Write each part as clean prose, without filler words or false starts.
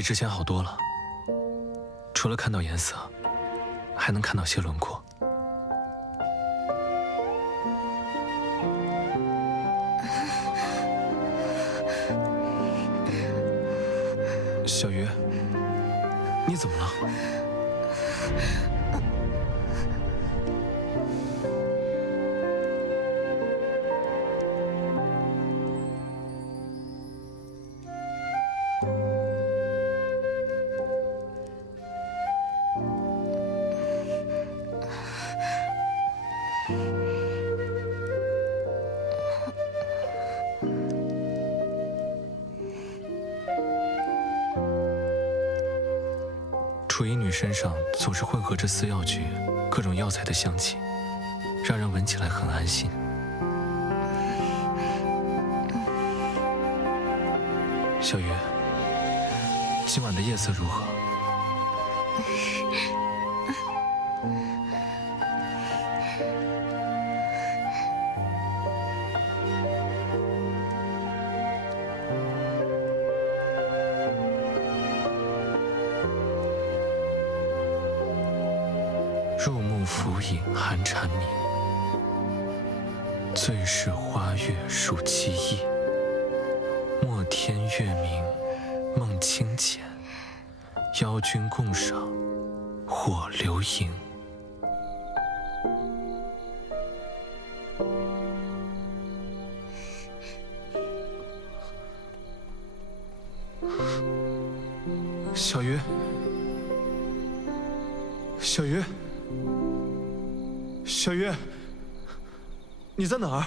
比之前好多了，除了看到颜色，还能看到些轮廓。小鱼，你怎么了？楚衣女身上总是混合着似药菊、各种药材的香气，让人闻起来很安心。小鱼，今晚的夜色如何？入目浮影寒蝉鸣，最是花月数奇异。莫天月明梦清浅，邀君共赏火流萤。小鱼，小鱼，小鱼，你在哪儿？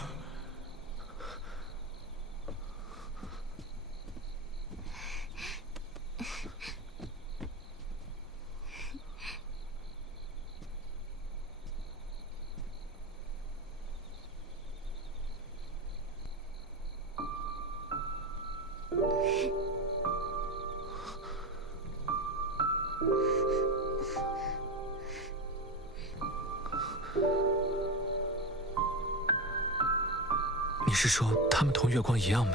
你是说它们同月光一样美？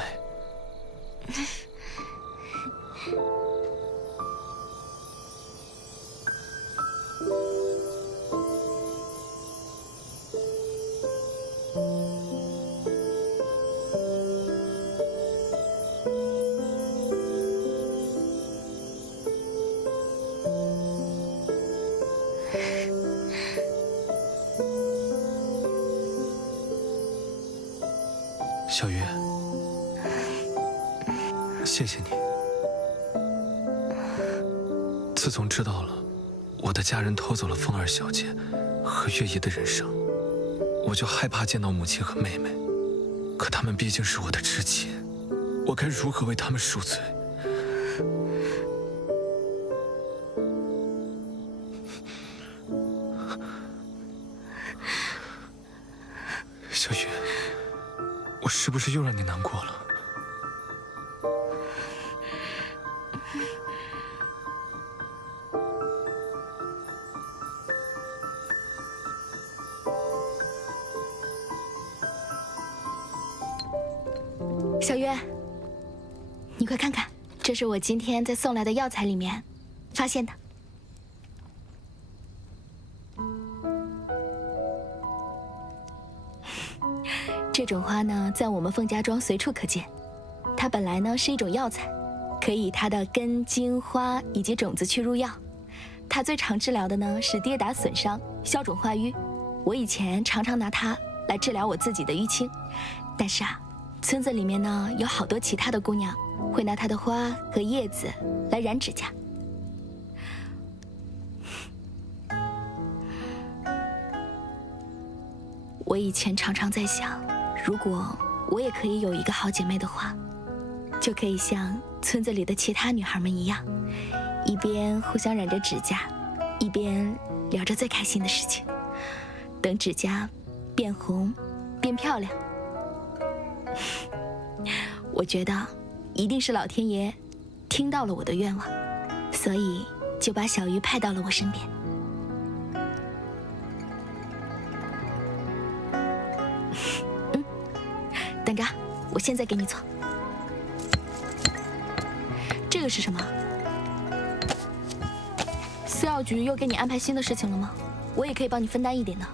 小鱼，谢谢你。自从知道了我的家人偷走了风儿小姐和月姨的人生，我就害怕见到母亲和妹妹。可她们毕竟是我的至亲，我该如何为她们赎罪？小鱼，我是不是又让你难过了？小月，你快看看，这是我今天在送来的药材里面发现的。这种花呢，在我们凤家庄随处可见。它本来呢是一种药材，可以它的根、茎、花以及种子去入药。它最常治疗的呢是跌打损伤、消肿化瘀。我以前常常拿它来治疗我自己的淤青，但是啊，村子里面呢有好多其他的姑娘会拿它的花和叶子来染指甲。我以前常常在想，如果我也可以有一个好姐妹的话，就可以像村子里的其他女孩们一样，一边互相染着指甲，一边聊着最开心的事情，等指甲变红变漂亮。我觉得一定是老天爷听到了我的愿望，所以就把小鱼派到了我身边。等着，我现在给你做。这个是什么？饲药局又给你安排新的事情了吗？我也可以帮你分担一点的。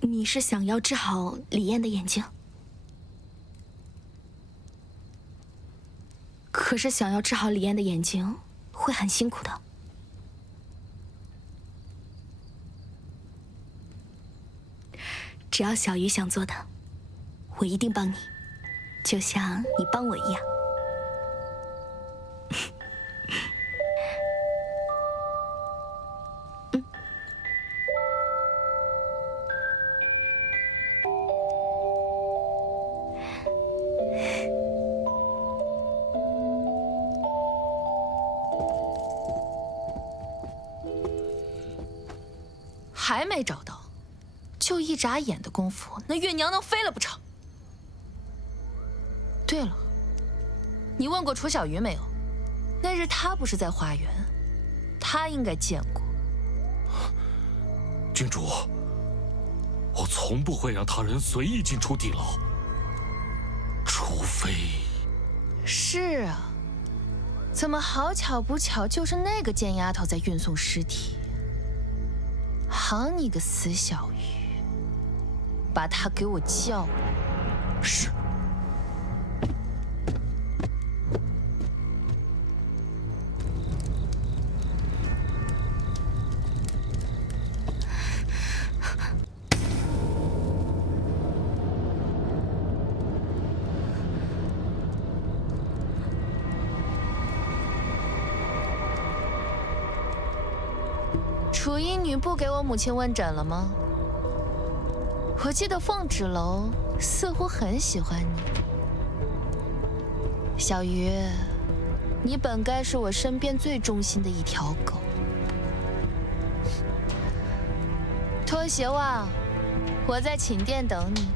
你是想要治好李艳的眼睛？可是想要治好李艳的眼睛会很辛苦的。只要小鱼想做的，我一定帮你，就像你帮我一样。还没找到，就一眨眼的功夫，那月娘能飞了不成？对了，你问过楚小鱼没有？那日她不是在花园，她应该见过。郡主，我从不会让他人随意进出地牢，除非……是啊，怎么好巧不巧，就是那个贱丫头在运送尸体？好你个死小鱼，把她给我叫来！是。楚英女不给我母亲问诊了吗？我记得凤芷楼似乎很喜欢你。小鱼，你本该是我身边最忠心的一条狗。脱鞋袜，我在寝殿等你。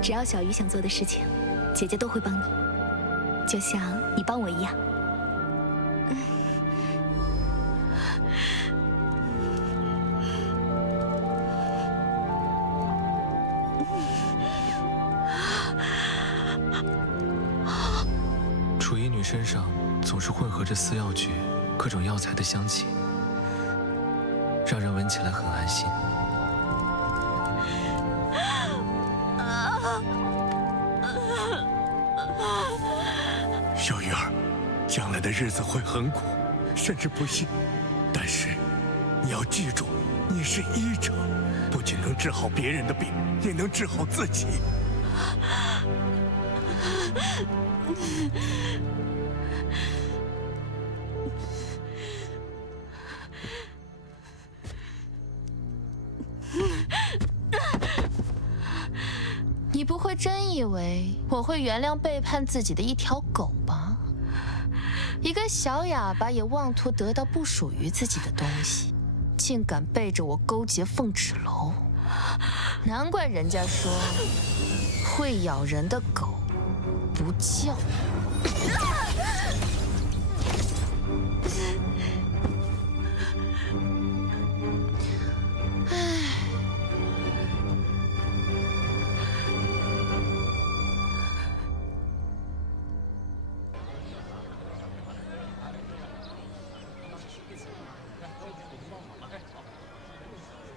只要小鱼想做的事情，姐姐都会帮你，就像你帮我一样。楚医女身上总是混合着饲药局各种药材的香气，让人闻起来很安心。小鱼儿，将来的日子会很苦，甚至不幸。但是，你要记住，你是医者，不仅能治好别人的病，也能治好自己。你不会真以为我会原谅背叛自己的一条狗吧？一个小哑巴也妄图得到不属于自己的东西，竟敢背着我勾结凤芷楼，难怪人家说会咬人的狗不叫。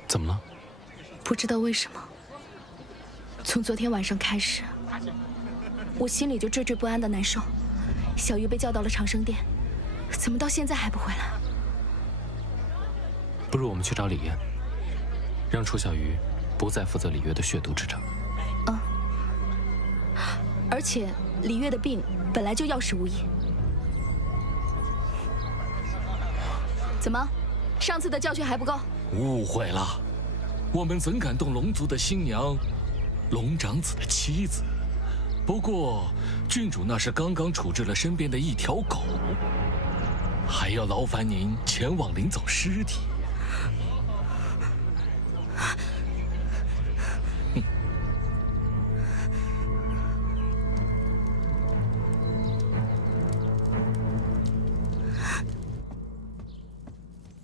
怎么了？不知道为什么，从昨天晚上开始，我心里就惴惴不安的难受，小鱼被叫到了长生殿，怎么到现在还不回来？不如我们去找李燕，让楚小鱼不再负责李月的血毒之战。而且李月的病本来就药石无医。怎么，上次的教训还不够？误会了，我们怎敢动龙族的新娘，龙长子的妻子？不过，郡主那是刚刚处置了身边的一条狗，还要劳烦您前往领走尸体。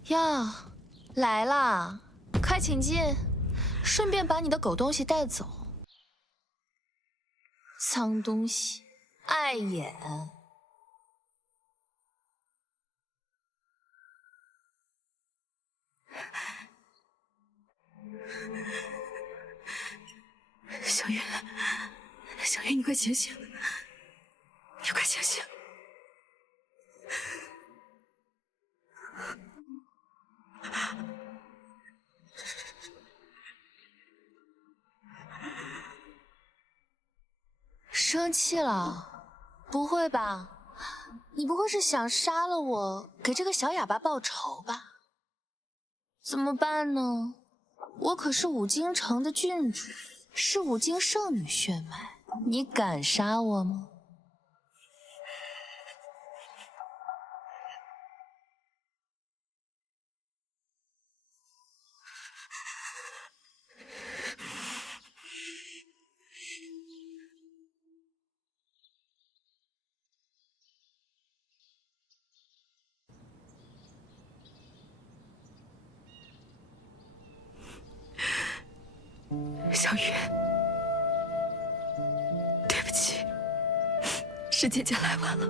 呀，来啦，快请进，顺便把你的狗东西带走。脏东西，碍眼。小月，小月，你快醒醒！你快醒醒！生气了？不会吧？你不会是想杀了我，给这个小哑巴报仇吧？怎么办呢？我可是五京城的郡主，是五京圣女血脉，你敢杀我吗？小雨，对不起，是姐姐来晚了，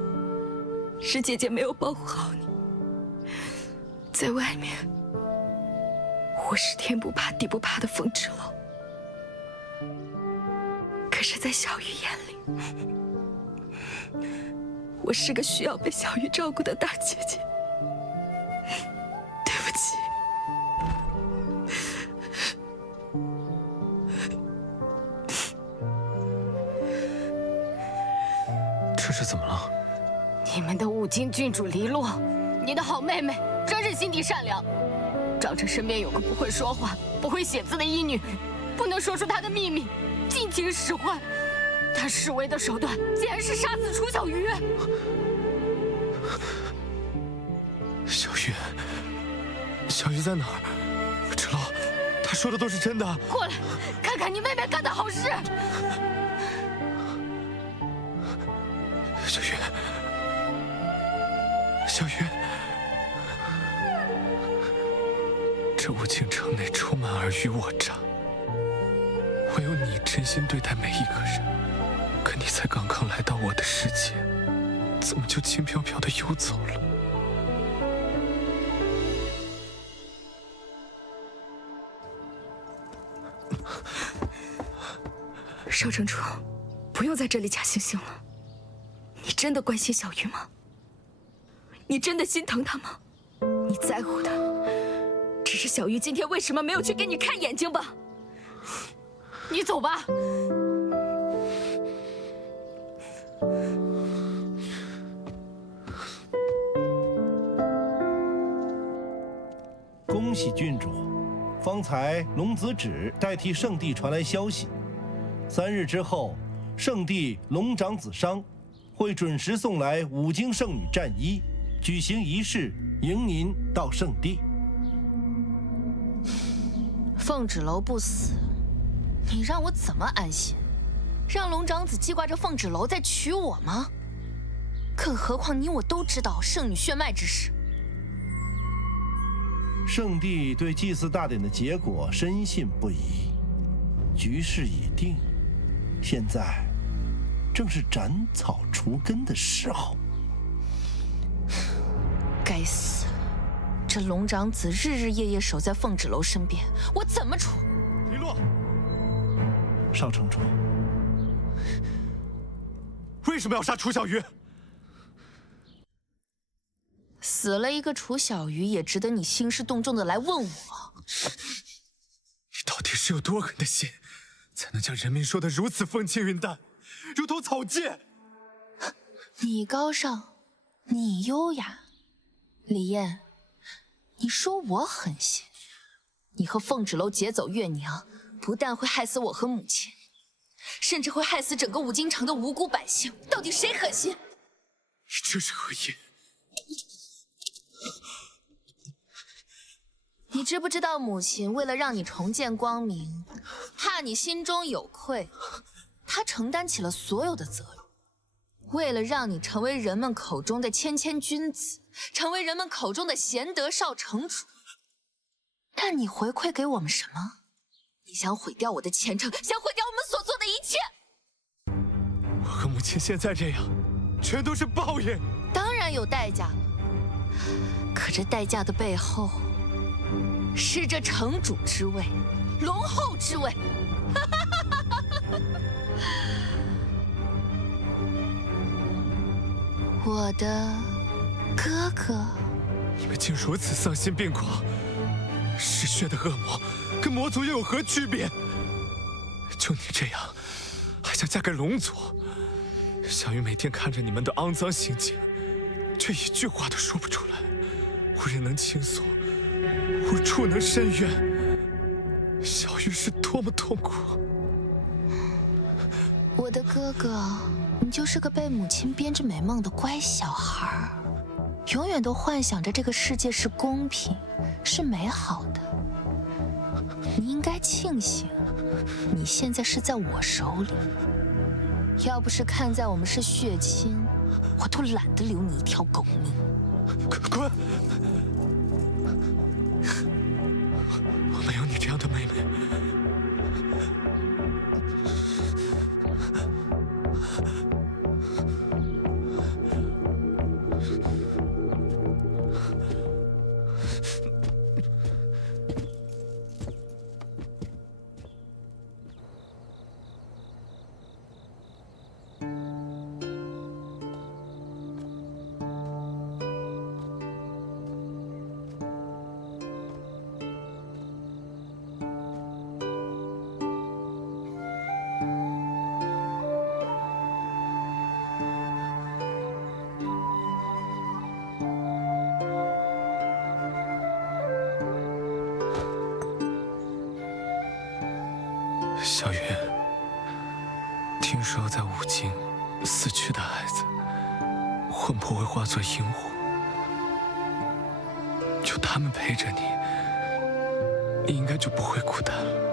是姐姐没有保护好你。在外面，我是天不怕地不怕的风之楼，可是，在小雨眼里，我是个需要被小雨照顾的大姐姐。对不起。这是怎么了？你们的五京郡主黎洛，你的好妹妹，真是心地善良。长臣身边有个不会说话、不会写字的医女，不能说出她的秘密，尽情使唤。她示威的手段，竟然是杀死楚小鱼。小鱼，小鱼在哪儿？芷楼，他说的都是真的。过来，看看你妹妹干的好事。小鱼，小鱼，这无京城内充满尔虞我诈，唯有你真心对待每一个人。可你才刚刚来到我的世界，怎么就轻飘飘的游走了？少城主，不用在这里假惺惺了。你真的关心小鱼吗？你真的心疼她吗？你在乎的只是小鱼今天为什么没有去给你看眼睛吧？你走吧。恭喜郡主，方才龙子止代替圣帝传来消息，3日之后，圣帝龙长子商会准时送来五京圣女战衣，举行仪式迎您到圣地。凤芷楼不死，你让我怎么安心？让龙长子记挂着凤芷楼再娶我吗？更何况你我都知道圣女血脉之事。圣帝对祭祀大典的结果深信不疑，局势已定，现在正是斩草除根的时候。该死！这龙长子日日夜夜守在凤芷楼身边，我怎么处？黎洛，少城主，为什么要杀楚小鱼？死了一个楚小鱼，也值得你兴师动众的来问我。你到底是有多狠的心，才能将人民说得如此风轻云淡，如同草芥？你高尚，你优雅，李艳，你说我狠心，你和凤芷楼劫走月娘，不但会害死我和母亲，甚至会害死整个五京城的无辜百姓。到底谁狠心？你这是何意？你知不知道，母亲为了让你重见光明，怕你心中有愧，她承担起了所有的责任。为了让你成为人们口中的谦谦君子，成为人们口中的贤德少城主，但你回馈给我们什么？你想毁掉我的前程，想毁掉我们所做的一切。我和母亲现在这样，全都是报应。当然有代价了，可这代价的背后，是这城主之位，龙后之位。我的哥哥，你们竟如此丧心病狂！嗜血的恶魔跟魔族又有何区别？就你这样，还想嫁给龙族？小鱼每天看着你们的肮脏行径，却一句话都说不出来，无人能倾诉，无处能伸冤。小鱼是多么痛苦！我的哥哥，你就是个被母亲编织美梦的乖小孩，永远都幻想着这个世界是公平、是美好的。你应该庆幸，你现在是在我手里。要不是看在我们是血亲，我都懒得留你一条狗命。滚！我没有你这样的妹妹。小鱼，听说在五京死去的孩子，魂魄会化作萤火，有他们陪着你，你应该就不会孤单了。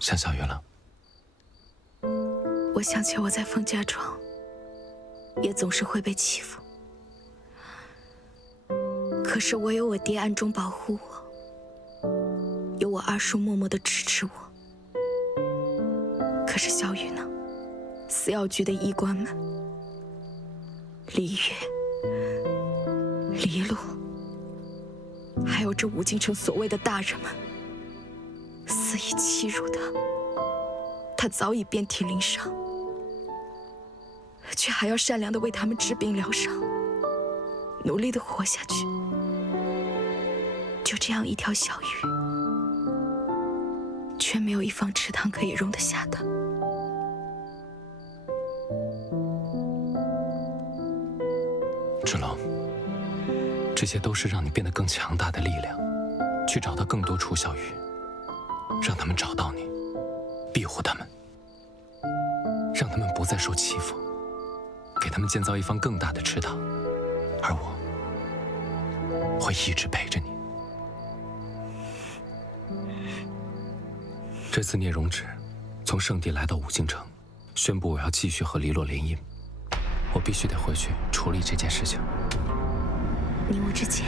想小鱼了。我想起我在凤家庄，也总是会被欺负。可是我有我爹暗中保护我，有我二叔默默地支持我。可是小雨呢？死药局的医官们，李月、黎禄，还有这五京城所谓的大人们，肆意欺辱他。他早已遍体鳞伤，却还要善良地为他们治病疗伤，努力地活下去。就这样一条小鱼，却没有一方池塘可以容得下它。芷楼，这些都是让你变得更强大的力量，去找到更多楚小鱼，让他们找到你，庇护他们，让他们不再受欺负，给他们建造一方更大的池塘，而我会一直陪着你。这次聂荣芷从圣地来到武京城，宣布我要继续和黎洛联姻，我必须得回去处理这件事情。你我之间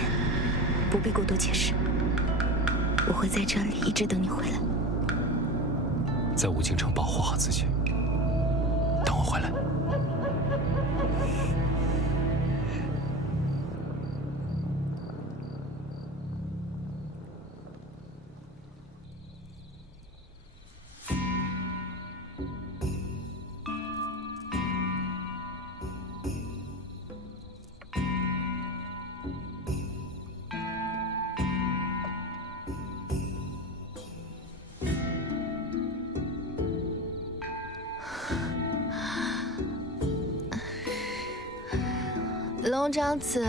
不必过多解释，我会在这里一直等你回来。在武京城保护好自己，等我回来。龙长子，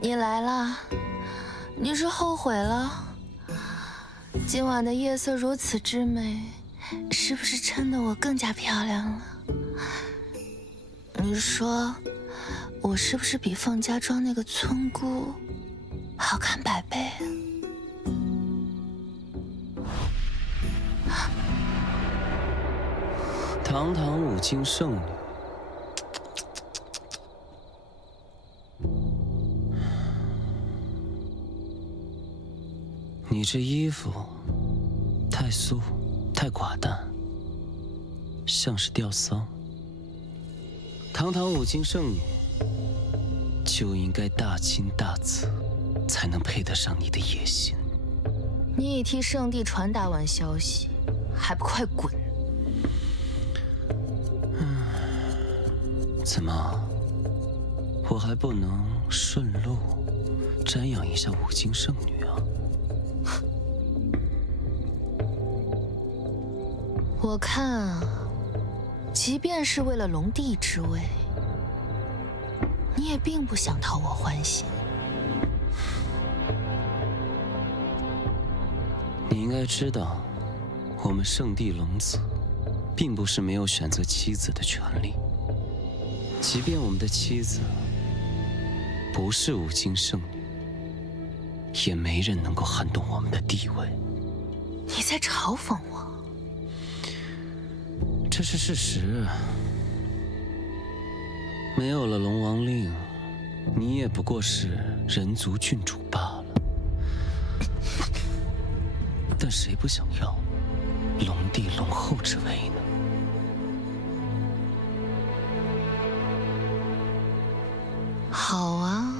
你来了，你是后悔了？今晚的夜色如此之美，是不是衬得我更加漂亮了？你说，我是不是比凤家庄那个村姑好看100倍？堂堂武京圣女，你这衣服太素，太寡淡，像是吊丧。堂堂武京圣女，就应该大金大紫，才能配得上你的野心。你已替圣地传达完消息，还不快滚！怎么，我还不能顺路瞻仰一下武京圣女啊？我看啊，即便是为了龙帝之位，你也并不想讨我欢心。你应该知道，我们圣地龙子，并不是没有选择妻子的权利。即便我们的妻子不是武京圣女，也没人能够撼动我们的地位。你在嘲讽我？这是事实。没有了龙王令，你也不过是人族郡主罢了。但谁不想要龙帝龙后之位呢？好啊，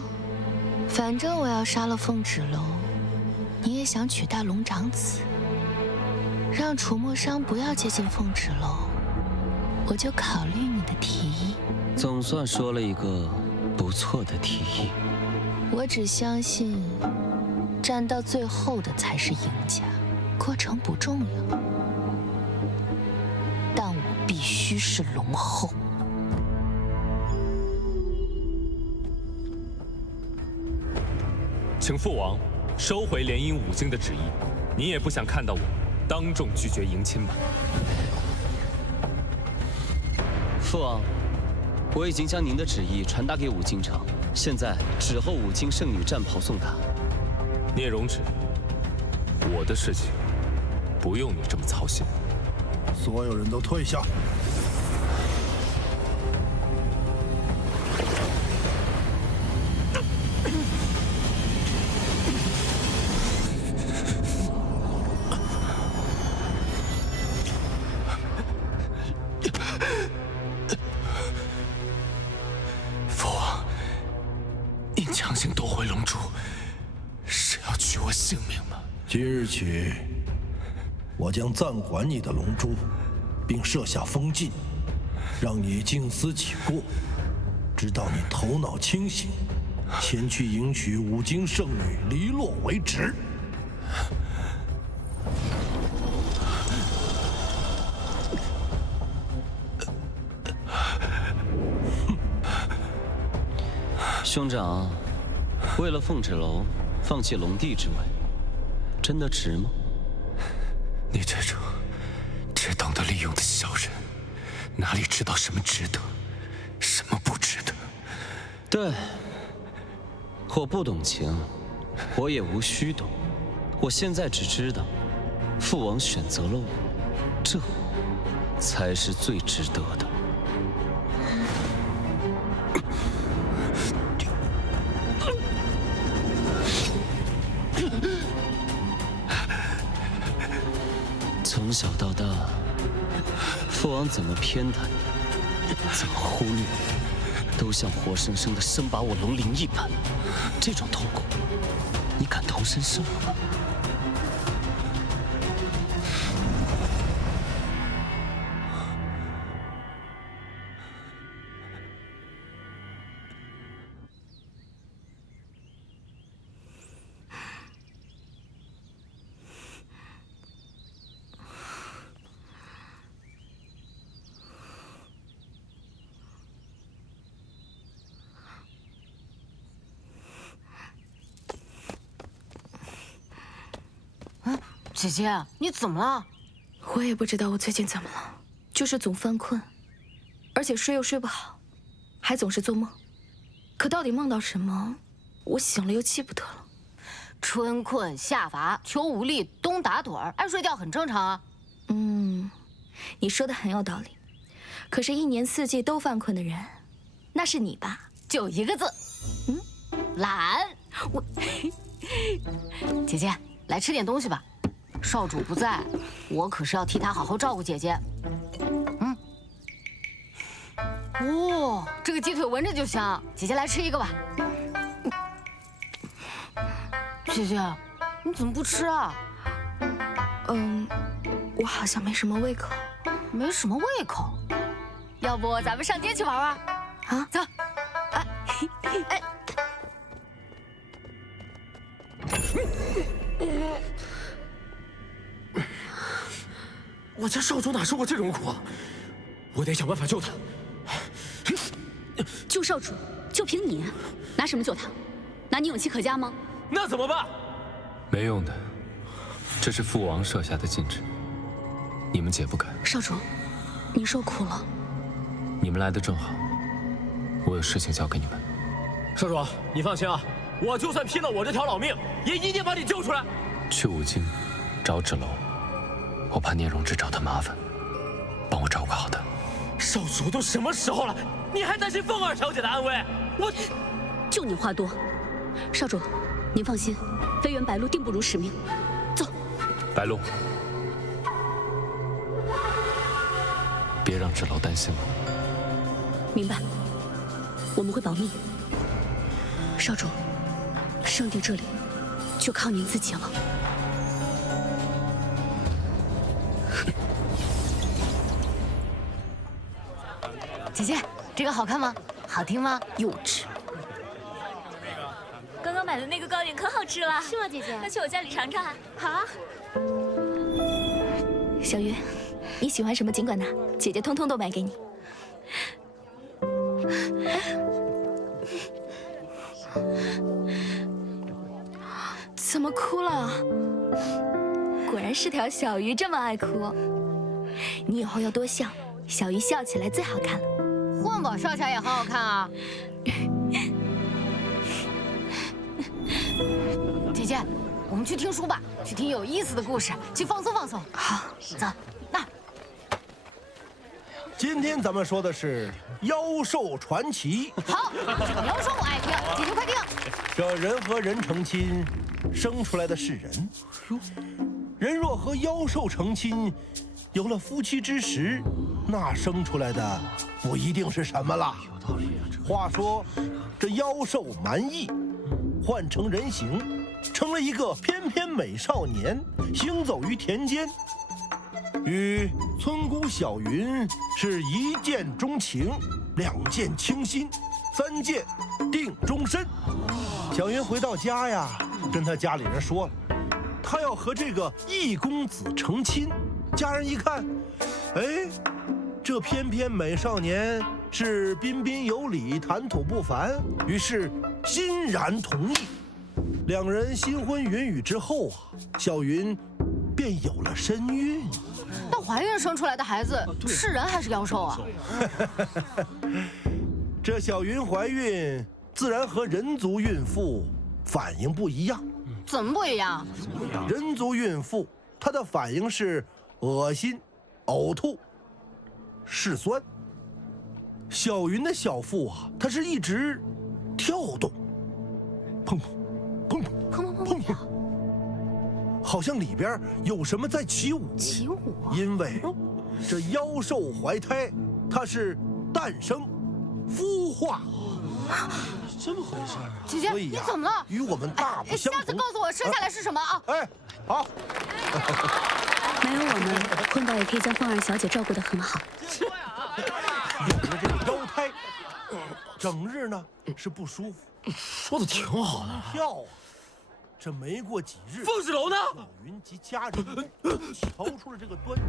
反正我要杀了凤芷楼，你也想取代龙长子，让楚墨商不要接近凤芷楼，我就考虑你的提议。总算说了一个不错的提议。我只相信，战到最后的才是赢家，过程不重要，但我必须是龙后。请父王收回联姻武京的旨意，你也不想看到我当众拒绝迎亲吧？父王，我已经将您的旨意传达给武京城，现在只候武京圣女战袍送达。聂荣芷，我的事情不用你这么操心。所有人都退下。父王，您强行夺回龙珠，是要取我性命吗？今日起，我将暂管你的龙珠，并设下封禁，让你静思己过，直到你头脑清醒，前去迎娶武京圣女黎洛为止。兄长，为了凤芷楼放弃龙帝之位，真的值吗？你这种只懂得利用的小人，哪里知道什么值得，什么不值得？对，我不懂情，我也无需懂。我现在只知道，父王选择了我，这才是最值得的。从小到大，父王怎么偏袒你，怎么忽略你，都像活生生的生把我龙鳞一般。这种痛苦，你感同身受吗？姐姐，你怎么了？我也不知道我最近怎么了，就是总犯困，而且睡又睡不好，还总是做梦。可到底梦到什么，我醒了又记不得了。春困夏乏，秋无力，冬打盹儿，爱睡觉很正常啊。你说的很有道理。可是，一年四季都犯困的人，那是你吧？就一个字，懒。我，姐姐，来吃点东西吧。少主不在，我可是要替他好好照顾姐姐。哦，这个鸡腿闻着就香，姐姐来吃一个吧。姐姐，你怎么不吃啊？我好像没什么胃口。没什么胃口，要不咱们上街去玩玩？啊，走。我家少主哪受过这种苦啊！我得想办法救他。救少主，就凭你，拿什么救他？拿你勇气可嘉吗？那怎么办？没用的，这是父王设下的禁制，你们解不开。少主，你受苦了。你们来的正好，我有事情交给你们。少主，你放心啊，我就算拼了我这条老命，也一定把你救出来。去五京，找芷楼。我怕聂荣芷找他麻烦，帮我照顾好他。少主都什么时候了，你还担心凤儿小姐的安危？我就你话多。少主，您放心，飞远白鹿定不辱使命。走。白鹿，别让芷楼担心了。明白，我们会保密。少主，圣地这里就靠您自己了。姐姐，这个好看吗？好听吗？幼稚。刚刚买的那个糕点可好吃了，是吗，姐姐？那去我家里尝尝啊。好啊。小鱼，你喜欢什么尽管拿，姐姐通通都买给你。怎么哭了？果然是条小鱼，这么爱哭。你以后要多笑，小鱼笑起来最好看了。混吧，笑起来也很好看啊。姐姐，我们去听书吧，去听有意思的故事，去放松放松。好，走，那。今天咱们说的是妖兽传奇。好，妖兽我爱听，姐姐快听。这人和人成亲，生出来的是人。人若和妖兽成亲，有了夫妻之实，那生出来的不一定是什么了。有道理啊。话说，这妖兽蛮夷换成人形，成了一个翩翩美少年，行走于田间，与村姑小云是一见钟情，两见倾心，三见定终身。小云回到家呀，跟他家里人说了，他要和这个易公子成亲。家人一看，哎，这翩翩美少年是彬彬有礼，谈吐不凡，于是欣然同意。两人新婚云雨之后啊，小云便有了身孕。那怀孕生出来的孩子是人还是妖兽啊？这小云怀孕，自然和人族孕妇反应不一样。怎么不一样？人族孕妇他的反应是恶心、呕吐、嗜酸。小云的小腹啊，它是一直跳动，砰砰砰砰砰砰，好像里边有什么在起舞。起舞？因为这妖兽怀胎，它是诞生、孵化。这么回事？姐姐，你怎么了？与我们大不相同。下次告诉我生下来是什么啊？哎，好。没有我们，坤宝也可以将凤儿小姐照顾得很好。有了这个妖胎，整日呢是不舒服。说的挺好的。跳啊！这没过几日，凤子楼呢？小云及家人瞧出了这个端倪。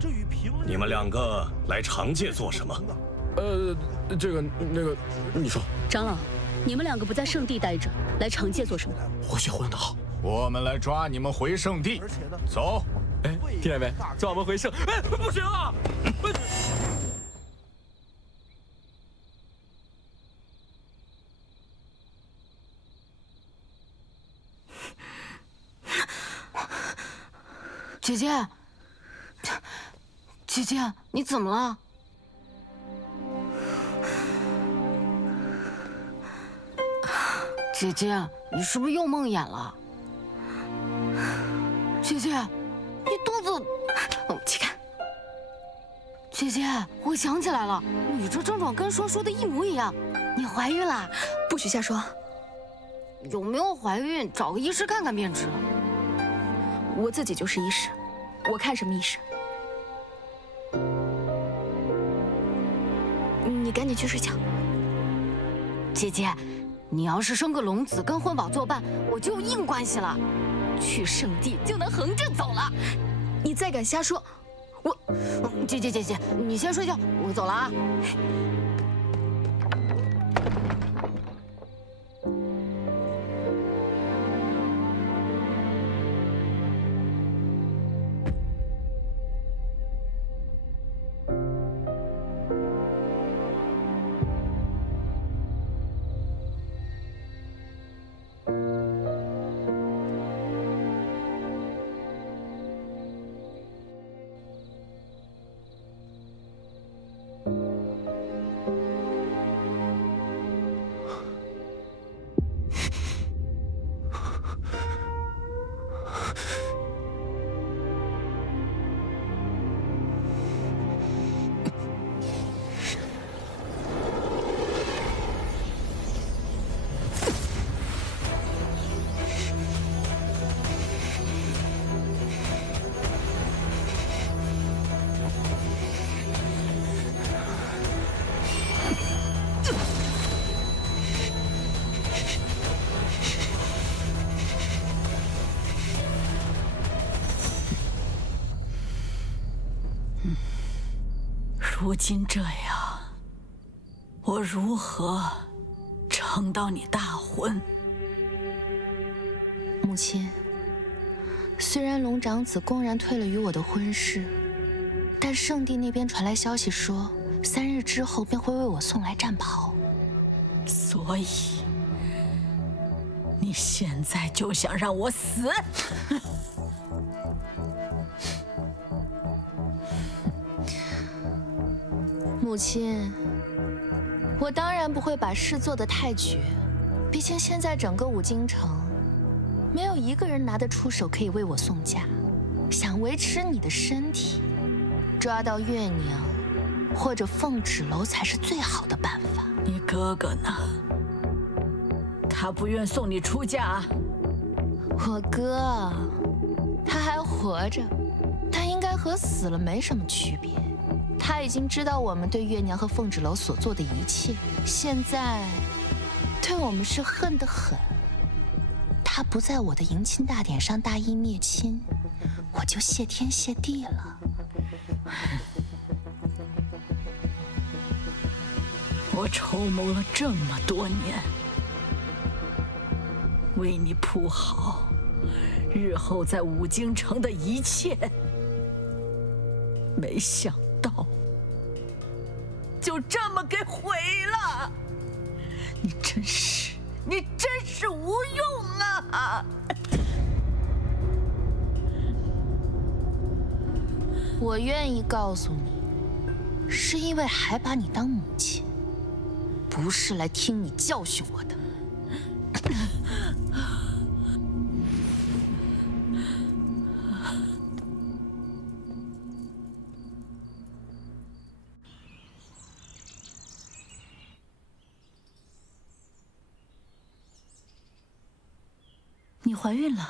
这与平日你们两个来长界做什么？这个那个，你说。长老，你们两个不在圣地待着，来长界做什么？活血混的好。我们来抓你们回圣地。走。哎，听见没？抓我们回圣。哎，不行啊！姐姐，姐姐，你怎么了？姐姐，你是不是又梦魇了？姐姐，你肚子……去看。姐姐，我想起来了，你这症状跟说的一模一样。你怀孕了？不许瞎说。有没有怀孕？找个医师看看便知。我自己就是医师，我看什么医师？你赶紧去睡觉。姐姐，你要是生个龙子跟婚宝作伴，我就有硬关系了，去圣地就能横着走了。你再敢瞎说，我……姐，你先睡觉，我走了啊。如今这样，我如何承到你大婚？母亲，虽然龙长子公然退了与我的婚事，但圣地那边传来消息说，3日之后便会为我送来战袍。所以，你现在就想让我死？母亲，我当然不会把事做得太绝，毕竟现在整个五京城，没有一个人拿得出手可以为我送嫁。想维持你的身体，抓到月娘或者凤纸楼才是最好的办法。你哥哥呢？他不愿送你出嫁？我哥，他还活着，但应该和死了没什么区别。他已经知道我们对月娘和凤纸楼所做的一切，现在对我们是恨得很。他不在我的迎亲大典上大义灭亲，我就谢天谢地了。我筹谋了这么多年，为你铺好日后在五京城的一切，没想到就这么给毁了！你真是无用啊！我愿意告诉你，是因为还把你当母亲，不是来听你教训我的。你怀孕了，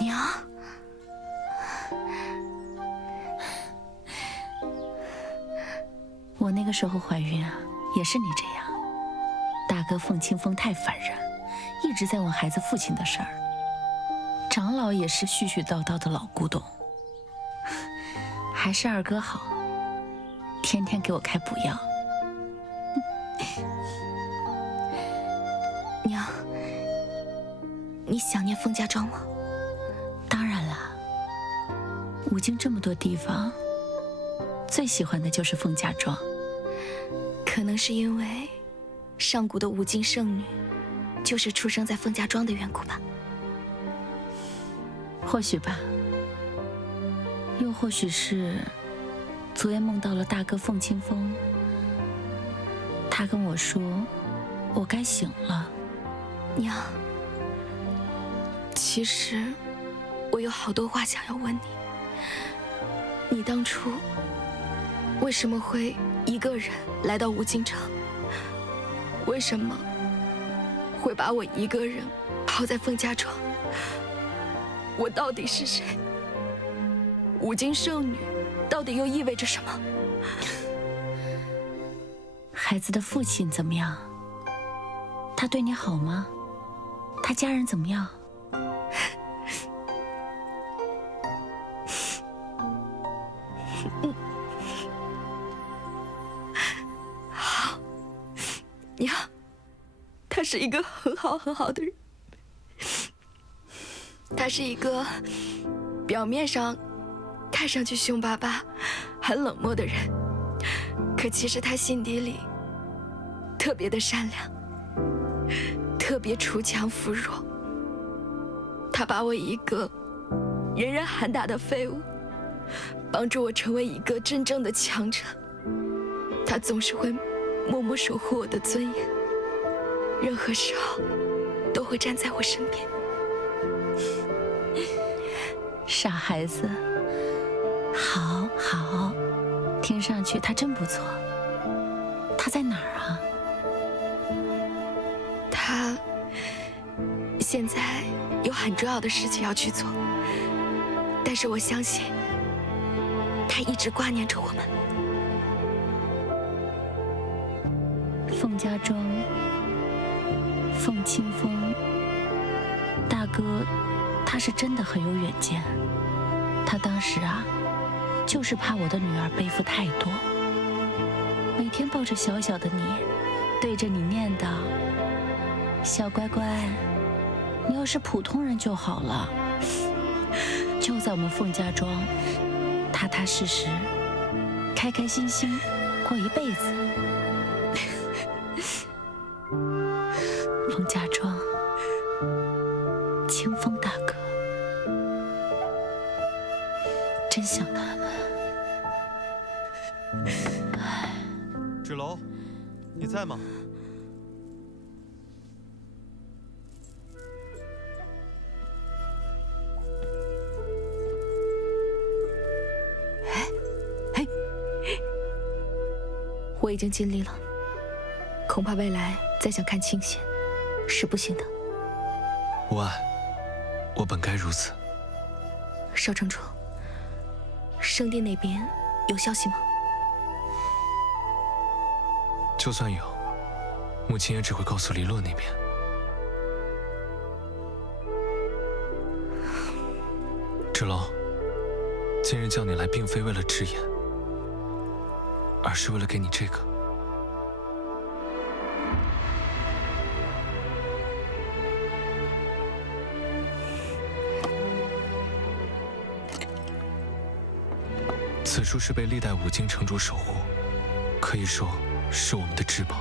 娘。我那个时候怀孕啊，也是你这样。大哥凤清风太烦人，一直在问孩子父亲的事儿。长老也是絮絮叨叨的老古董，还是二哥好，天天给我开补药。娘，你想念凤家庄吗？当然啦，武京这么多地方，最喜欢的就是凤家庄。可能是因为上古的武京圣女就是出生在凤家庄的缘故吧。或许吧，又或许是昨夜梦到了大哥凤清风，他跟我说我该醒了。娘，其实我有好多话想要问你。你当初为什么会一个人来到武京城？为什么会把我一个人抛在凤家庄？我到底是谁？武京圣女到底又意味着什么？孩子的父亲怎么样？他对你好吗？他家人怎么样？好，娘，他是一个很好的人。他是一个表面上看上去凶巴巴、很冷漠的人，可其实他心底里特别的善良，特别锄强扶弱。他把我一个人人喊打的废物，帮助我成为一个真正的强者。他总是会默默守护我的尊严，任何时候都会站在我身边。傻孩子，好，听上去他真不错。他在哪儿啊？他现在有很重要的事情要去做，但是我相信他一直挂念着我们。凤家庄，凤清风，大哥，他是真的很有远见。他当时啊，就是怕我的女儿背负太多，每天抱着小小的你，对着你念叨：“小乖乖，你要是普通人就好了，就在我们凤家庄，踏踏实实，开开心心过一辈子。”凤家庄，清风大哥，真想他们。芷楼，你在吗？我已经尽力了，恐怕未来再想看清闲是不行的。无碍，我本该如此。少城主，圣地那边有消息吗？就算有，母亲也只会告诉黎洛那边。芷楼，今日叫你来，并非为了直言，而是为了给你这个。此书是被历代武京城主守护，可以说是我们的至宝。